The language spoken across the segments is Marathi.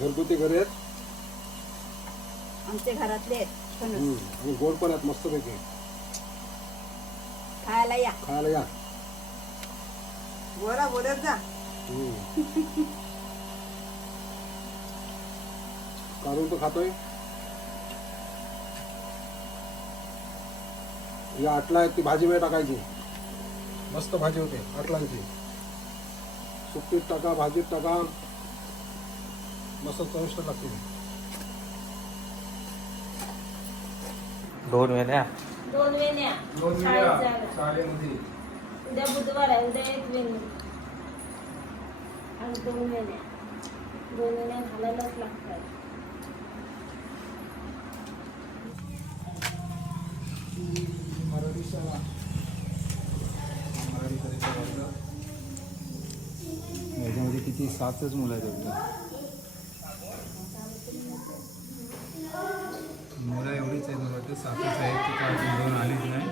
घरगुती घरी आहेत. आमच्या घरातले आहेत फणस हम्म. आणि गोड पण आहेत मस्तपैकी खायला या. खायला या. बोला बोलत जा. हम्म. काढून तो खातोय. या आटला ती भाजी मध्ये टाकायची. मस्त भाजी होते आटलांची. सुट्टीत टाका भाजीत टाका. मस्त चविष्ट लागते. दोन वेण्या? दोन वेण्या. शाळेत जायला. उद्या बुधवार आहे उद्या एक वेणी आणि दोन वेण्या. दोन वेण्या घालायलाच लागतात. मराठी शाळा. मराठी शाळेचा वर्ग याच्यामध्ये किती सातच मुलं आहेत वाटतं. मुलं एवढीच आहेत मला वाटतं सातच आहेत ती काय अजून दोन आलीच नाही.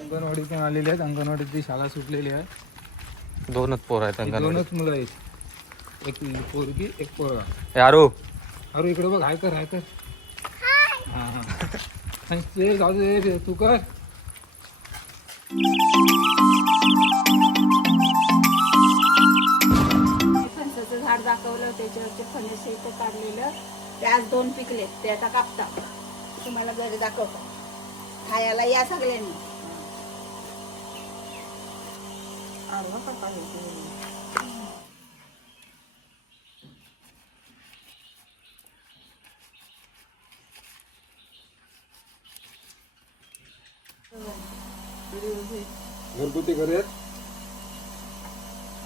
अंगणवाडी पण आलेली आहेत अंगणवाडीची शाळा सुटलेली आहे. दोनच पोर आहेत ही दोनच मुलं आहेत. एक पोरगी एक पोरगा. यारो अरे इकडे बघ हाय कर हाय कर. हां हां. आणि ते जाऊ दे तू कर. फणसाचं झाड दाखवलं त्याच्यावरचे फणस इथं काढलेलं. ते आज दोन पिकले ते आता कापता तुम्हाला घरी दाखवतो. खायला या सगळ्यांनी? घरगुती घरी आहेत?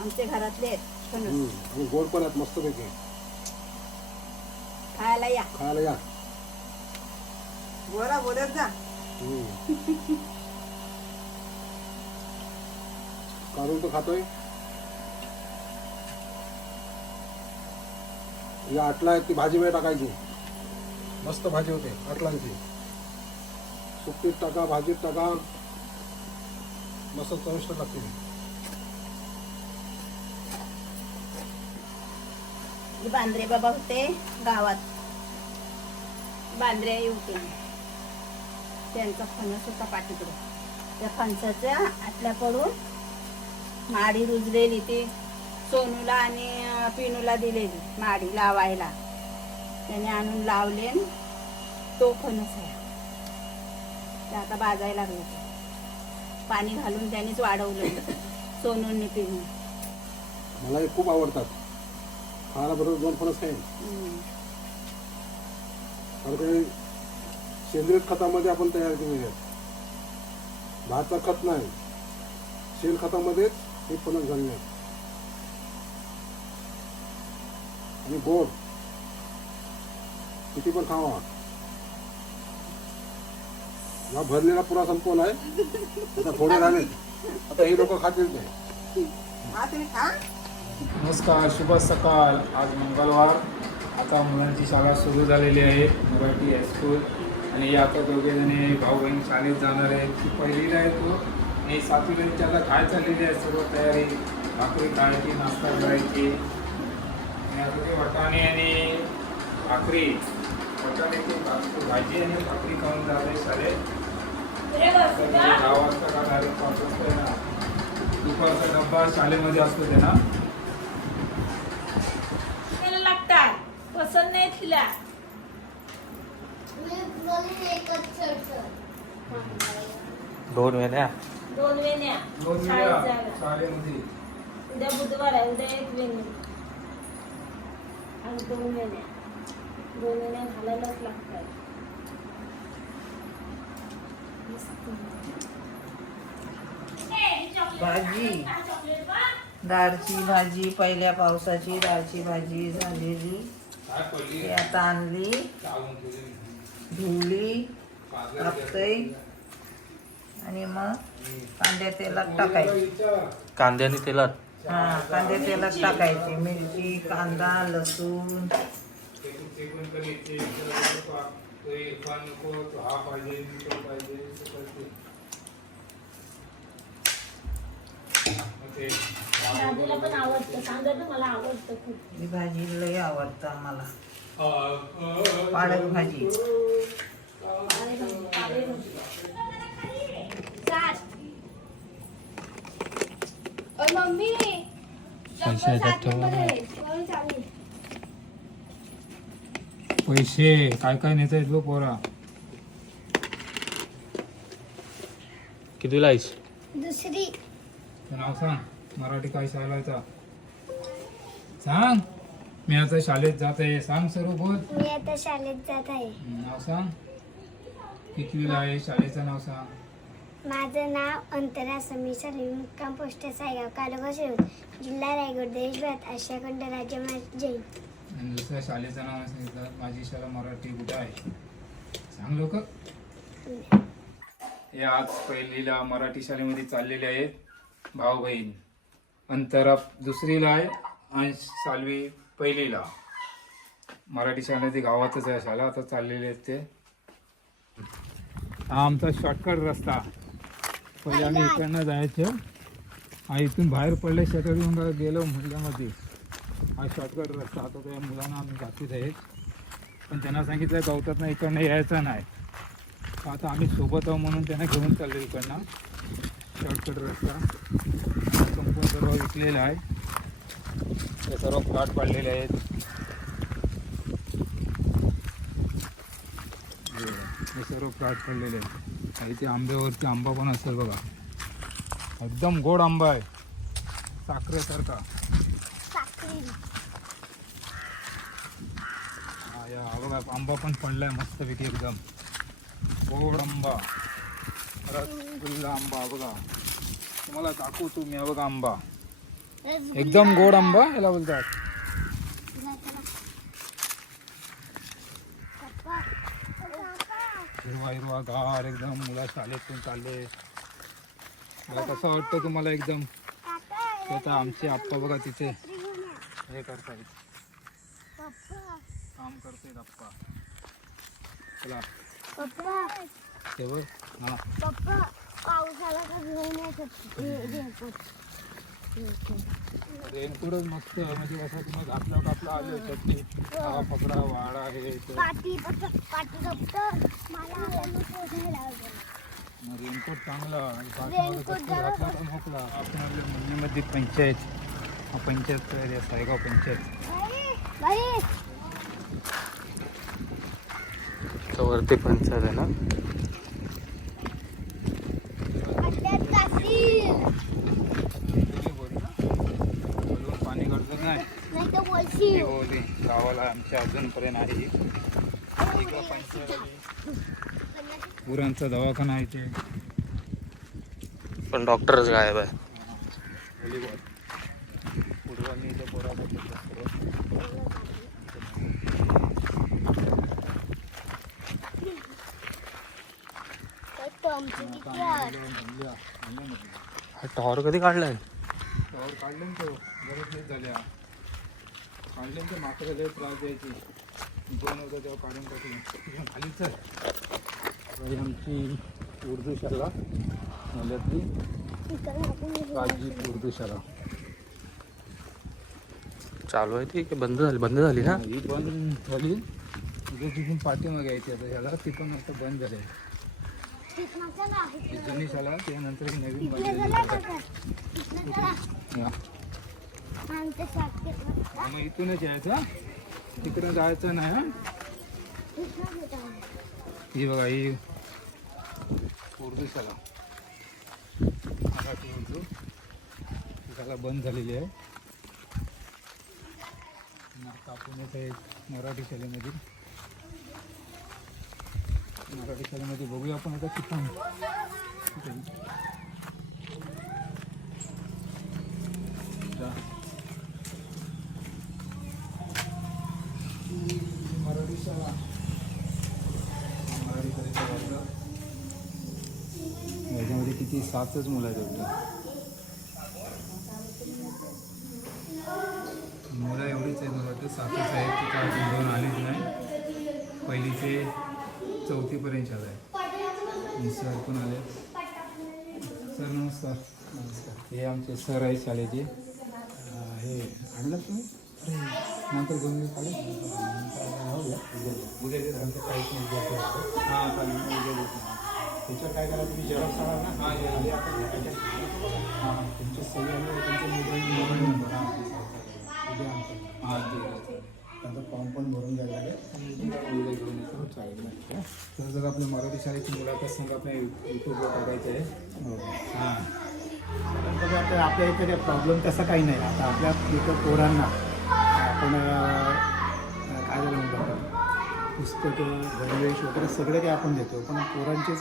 आमच्या घरातले आहेत गोड पण आहेत मस्तपैकी खायला या. खायला या. बोला बोलत जा. काढून तो खातोय. या आटला आहे ती भाजी मध्ये टाकायची. मस्त भाजी होते आटलांची. सुट्टीत टाका भाजीत टाका. मस्त चविष्ट लागते. बांद्रे बाबा होते गावात. बांद्रे होते त्यांचा फणस होता पाठीकडे त्या फणसाच्या आतल्या पडून माडी रुजलेली ती सोनूला आणि पिनूला दिलेली माडी लावायला. त्याने आणून लावले तो फणस आहे. ते आता बाजायला लागलं पाणी घालून त्यानेच वाढवलं. सोनूंनी पिनू मला खूप आवडतात. खायला बरोबर दोन फणस खाईन. कारण काही सेंद्रिय खतामध्ये आपण तयार केलेले आहेत. भातचं खत नाही. शेण खतामध्येच हे फणस आहेत. आणि गोड. किती पण खावा. हा भरलेला पुरा संपवलाय आता थोडे राहिले. आता हे लोक खातील ते. नमस्कार शुभ सकाळ. आज मंगळवार. आता मुलांची शाळा सुरू झालेली आहे मराठी हायस्कूल आणि आता दोघे जणी भाऊ बहीण शाळेत जाणार आहेत. ती पहिलीला आहे तो. आणि सातवीला त्याला काय चाललेली आहे? सर्व तयारी. भाकरी खायची नाश्ता करायची. आणि आता ते वाटाणे आणि भाकरी. वाटाण्याची भाजी आणि भाकरी खाऊन जाते शाळेत. दहा वाजता का डायरेक्ट पाच वाजता दुपारचा डब्बा शाळेमध्ये असतो त्यांना त्याला लागतात पसंत नाही तिला. दोन वेण्या? दोन वेण्या. दोन शाळेत वेळा जायला. शाळेमध्ये. उद्या बुधवार आहे उद्या एक वेणी आणि दोन वेण्या. दोन वेण्या घालायलाच लागतात. भाजी. डाळची भाजी पहिल्या पावसाची डाळची भाजी झालेली. ती आता आणली. धुवली कापतय. आणि मग कांद्या तेलात टाकायची. कांद्याने तेलात. हा कांद्या तेलात टाकायची. मिरची कांदा लसूण. हा पाहिजे दादूला पण आवडतं. सांगा ना मला आवडतं खूप. ही भाजी लय आवडतं आम्हाला. पालक भाजी. पालेभाजी पालेभाजी मम्मी. पैसे पैसे. काय काय नेता येत बघ पोरा. कितीला आहेस? दुसरी. नाव सांग. मराठी काय सांगायचा सांग. मी आता शाळेत जात आहे. सांग सर्व बोल. मी आता शाळेत जात आहे. नाव सांग. कितवीला आहे? शाळेचं नाव सांग. माझं नाव अंतरा समीर सलीम मुक्काम पोस्ट सायगाव कालोबा शिरूर जिल्हा रायगड देश भारत आशियाखंड राज्य जैन आणि दुसऱ्या शाळेचं नाव सांगितलं. माझी शाळा मराठी कुठं आहे? सांग लोक हे आज पहिलीला मराठी शाळेमध्ये चाललेले आहेत भाऊ बहीण. अंतरा दुसरीला आहे आणि सालवी पहिलीला. मराठी शाळा ती गावातच आहे शाळा आता चाललेले आहेत ते. हा आमचा शॉर्टकट रस्ता. पहिले आम्ही इकडनं जायचं. हा इथून बाहेर पडले शेतातून गेलो मुलामध्ये हा शॉर्टकट रस्ता आता त्या मुलांना आम्ही दाखवत आहेत पण त्यांना सांगितलं गवतात ना इकडनं यायचं नाही. आता आम्ही सोबत आहोत म्हणून त्यांना घेऊन चाललो इकडनं. शॉर्टकट रस्ता. सर्व विकलेलं आहे. ते सर्व प्लॉट पडलेले आहेत. हे सर्व प्लॉट पडलेले आहेत. आणि ते आंब्यावरती आंबा पण असेल बघा. एकदम गोड आंबा आहे. साखरेसारखा. हा या बघा आंबा पण पडलाय मस्तपैकी एकदम. गोड आंबा. रसगुल्ला आंबा बघा. तुम्हाला दाखवतो मी. हा बघा आंबा. एकदम गोड आंबा याला बोलतात. हिरवा हिरवा गार एकदम. मुला शाळेतून चालले. मला कसं वाटतं तुम्हाला एकदम? आता आमचे आप्पा बघा तिथे. हे करतायत. काम करतायत आप्पा. चला. हा. पप्पा. पावसाला रेनकोटच मस्त आहे म्हणजे कसं तुम्ही घातलं का आपलं आलं चटणी हा पकडा वाडा हे मला रेनकोट चांगला मोकला आपण आपल्या मुलीमध्ये पंचायत. हा पंचायत सायगाव पंचायत. वरती पंचायत आहे ना अड्ड्यात काशील किती बोल ना? बोलून पाणी गळत नाही नाही तर बोलशील ती होती गावाला आमच्या अजूनपर्यंत आहे इकडं पंचायत आली. गुरांचा दवाखाना आहे इथे पण डॉक्टरच गायब आहे व्हॉलीबॉल इथे तो? हा टॉवर कधी काढलाय त्यावर काढले ना तो बरेच दिवस झाले हा. काढले ते माकडं लय त्रास द्यायची. दोन होतं तेव्हा काढून टाकले. आहे ही आमची उर्दू शाळा मुल्यातली आपण काळजी उर्दू शाळा चालू आहे ती की बंद झाली? बंद झाली ना? ही बंद झाली. इथे तिथून पाठीमागे यायची आता. शाळा ती पण आता बंद झाली. ही जुनी शाळा त्यानंतर नवीन मग इथूनच यायचं तिकडं जायचं नाही ही? बघा ही उर्दू शाळा मराठी उर्दू. ही बंद झालेली आहे. आणि आता आपण येत आहे मराठी शाळेमध्ये. मराठी शाळेमध्ये बघूया आपण आता शिकून मराठी शाळा मराठी शाळेचा वर्ग सातच मुलं आहेत एवढी. मुलं एवढीच आहेत मला वाटतं. सातच आहेत तिथं अजून दोन आलीच नाही. पहिली ते चौथीपर्यंत शाळा आहे सर पण आले. सर नमस्कार. हे आमचे सर आहेत शाळेचे. हे आणलं तुम्ही? नंतर दोन दिवस आले उद्या ते नंतर काहीच नाही उद्या ते. हां चालेल. उद्या. त्याच्यावर काय करा तुम्ही जेरॉक्स आणा ना हां, हां तुमचे सही आणि तुमचे मोबाईल मोबाईल नंबर हां. उद्या हां फॉर्म पण भरून द्यायला लागेल उद्या घेऊन येतो. चालेल नक्की. तर जर आपल्या मराठी शाळेची मुलाखत संघ आपल्या युट्यूबवर टाकायचं आहे हो. हां बघा आता आपल्या इकडे प्रॉब्लेम तसा काही नाही आता आपल्या इथं पोरांना आपण काय झालं पुस्तकं गणवेश वगैरे सगळं काही आपण देतो पण पोरांचीच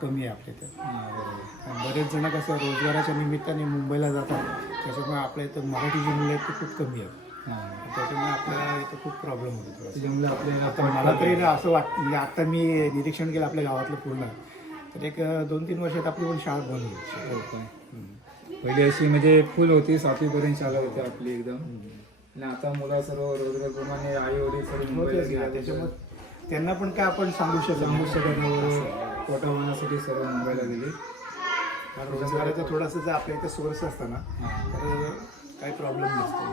कमी आहे आपल्या इथं बरेच जण कसं रोजगाराच्या निमित्ताने मुंबईला जातात. त्याच्यामुळे आपल्या इथं मराठी जी मुलं आहेत ते खूप कमी आहेत. हां. त्याच्यामुळे आपल्याला इथं खूप प्रॉब्लेम होतो. त्याच्यामुळे आपल्याला मला तरी असं वाटतं म्हणजे आता मी निरीक्षण केलं आपल्या गावातलं पूर्ण. तर एक दोन तीन वर्षात आपली पण शाळा बंद होईल. हो पहिली अशी म्हणजे फुल होती सातवीपर्यंत शाळा होती आपली एकदम. आणि आता मुलं सर्व रोजगारप्रमाणे आई वडील सर्व मुंबईला गेले त्याच्यामुळे त्यांना पण काय आपण सांगू शकत सांगू. शकत नाही पोटा होण्यासाठी सर्व मुंबईला गेले. कारण रोजगाराचा थोडासा जर आपल्या इथं सोर्स असता ना हां. तर काही प्रॉब्लेम नसतो.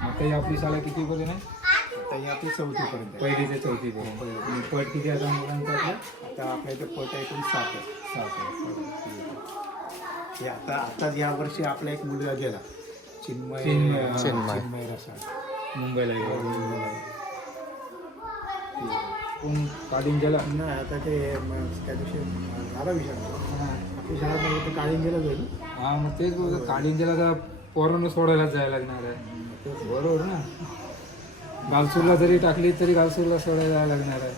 आता ही आपली शाळा किती पर्यंत आहे? आता ही आपली चौथीपर्यंत. पहिली ते चौथी पर्यंत आणि पट किती आता मुलांचा आता आपल्या इथं पट आहे एकूण सात आहे. सात आहे. हे आता आता या वर्षी आपला एक मुलगा गेला. चिन्मय चिन्मय, हां, चिन्मय. चिन्मय रसाळ. मुंबईला गेले. कोण नाही आता ते म- त्या दिवशी झाला म्हणजे ते काळिंगेला जाईल. हा मग तेच बोलतो काडिंजाला आता पोरांना सोडायला जायला लागणार आहे. बरोबर ना. गालसूरला जरी टाकली तरी गालसूरला सोडायला जायला लागणार आहे.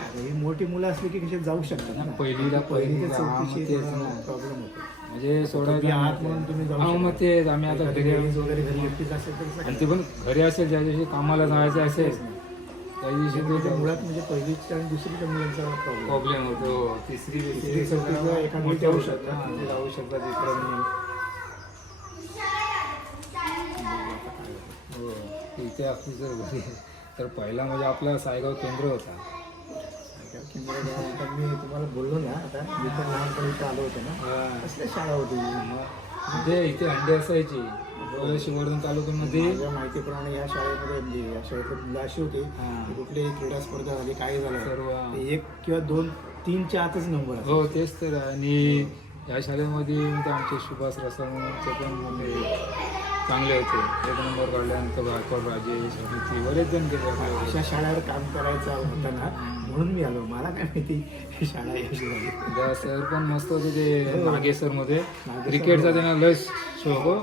आता ही मोठी मुलं असली की कशी जाऊ शकतात ना? पहिलीला पहिली चौथीची तेच. प्रॉब्लेम होतो. म्हणजे सोडायला आहात म्हणून तुम्ही जाऊ मग शकता. तेच आम्ही आता घरी वगैरे घरी एकटीच असेल तर आणि ते पण घरी असेल ज्या दिवशी कामाला जायचं असेल त्या दिवशी म्हणजे तो मुळात म्हणजे पहिलीच्या आणि दुसरीच्या मुलांचा प्रॉब्लेम प्रॉब्लेम होतो. तिसरी तिसरी, चौथीला एखादी मोठे जाऊ शकतात. शकतात हा, ते जाऊ शकतात इकडं म्हणून. हो इथे आपली जर घरी. तर पहिला म्हणजे आपला सायगाव केंद्र होता. आता मी तुम्हाला बोललो ना आता मी पण लहानपणी इथं आलो होतो ना. कसल्या शाळा होती म्हणजे इथे अंडी असायची. शिवर्धन तालुक्यामध्ये. माझ्या माहितीप्रमाणे या शाळेमध्ये म्हणजे या शाळेतली मुलं अशी होती. की कुठलीही क्रीडा स्पर्धा झाली काही झालं सर्व. ते एक किंवा दोन तीनच्या आतच नंबर हो तेच तर. आणि या शाळेमध्ये म्हणजे आमचे सुभाष रसाळचे पण म्हणजे चांगले होते. एक नंबर काढल्यानंतर गायकवाड राजेश अदिती बरेच जण गेले आपल्या अशा शाळेवर काम करायचं होतं ना म्हणून मी आलो. मला काय माहिती ही शाळा यशी झाली त्या सर पण मस्त होते ते नागेश्वर मध्ये. नागेश्वर क्रिकेटचा त्यांना लय शौक हो.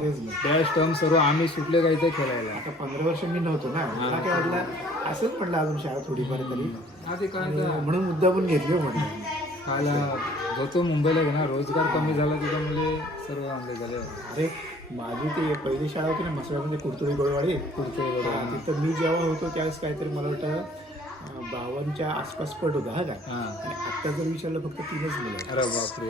बॅट स्टम्प सर्व आम्ही सुटले काय ते खेळायला. आता पंधरा वर्ष मी नव्हतो ना. मला काय वाटलं असंच म्हटलं अजून शाळा थोडीफार तरी. हा ते काय म्हणून मुद्दा पण घेतली हो म्हटलं खायला होतो मुंबईला गेला रोजगार कमी झाला त्याच्यामुळे सर्व आमले झाले. अरे माझी ती पहिली शाळा होती ना मसळामध्ये कुर्तुळी गोळवाडी पुढचे हा, तिथं मी जेव्हा होतो त्यावेळेस काहीतरी मला वाटतं बावनच्या आसपास पट होता हा का? हा. आणि आत्ता जर विचारलं फक्त तीनच मुलं. अरे बापरे.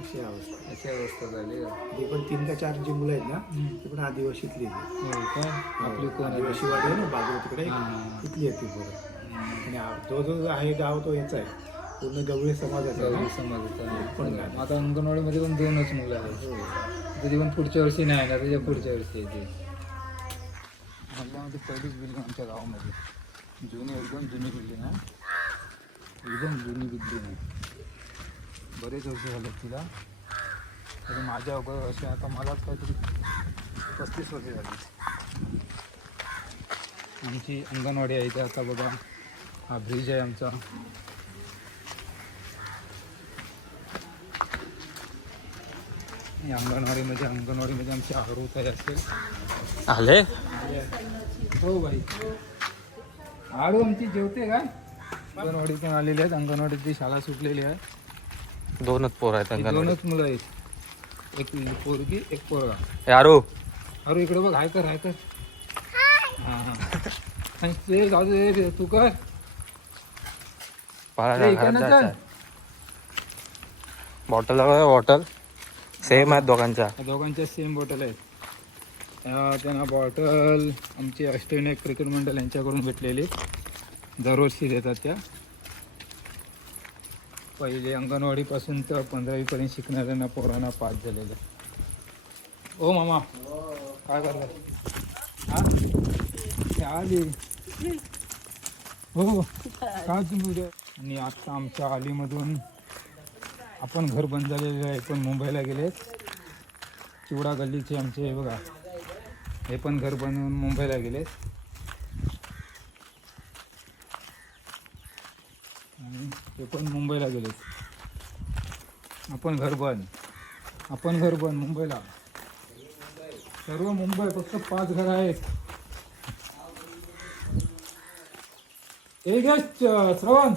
अशी अवस्था. अशी अवस्था झाली? ती पण तीन का चार जी मुलं आहेत ना ती पण आदिवासीतली आहेत. हो काय आपली कोण? आदिवासी वाडी आहे ना बाजू तिकडे हा, हा. तिथली आहे ती पोरं. आणि तो जो आहे गाव तो याचा आहे. पूर्ण गवळी समाजाचा आहे. ना. समाजाचा पण आहे. आता अंगणवाडीमध्ये पण दोनच मुलं आहेत. त्याची पण पुढच्या वर्षी नाही ना त्याच्या पुढच्या वर्षी येते. मधल्यामध्ये पहिलीच बिल्डिंग आमच्या गावामध्ये. जुनी एकदम जुनी बिल्डिंग आहे एकदम जुनी बिल्डिंग आहे. बरेच वर्ष झाले तिला. तरी माझ्या अगोदर असे आता मलाच काहीतरी पस्तीस वर्ष झाली. आमची अंगणवाडी आहे इथे. आता बघा हा ब्रिज आहे आमचा. अंगणवाडीमध्ये अंगणवाडीमध्ये आमची आरोग्य असेल? आले? हो बाई. आडू आमची जेवते काय अंगणवाडीतून आलेली आहेत. अंगणवाडीची शाळा सुटलेली आहे. दोनच पोर आहेत दोनच मुलं आहेत. एक पोरगी एक पोरगा. यारो अरे इकडे बघ. हाय कर हाय कर. हां हां. ते जाऊ तू कर. Bottle bottle? सेम आहेत दोघांच्या. दोघांच्या सेम बॉटल आहेत. त्यांना बॉटल आमची अष्टविनायक क्रिकेट मंडळ यांच्याकडून भेटलेली. दरवर्षी देतात त्या. पहिले अंगणवाडीपासून तर पंधरावीपर्यंत शिकणाऱ्यांना पोरांना पास झालेलं. ओ मामा काय करताय? आली. हो, हो काय तुम्ही आणि आता आमच्या आलीमधून आपण घर बंद झालेले आहे पण मुंबईला गेले चिवडा गल्लीचे आमचे हे बघा हे पण घर बनवून मुंबईला गेले आणि ते पण मुंबईला गेले आपण घर बंद. आपण घर बंद मुंबईला. सर्व मुंबई फक्त पाच घर आहेत. श्रवण.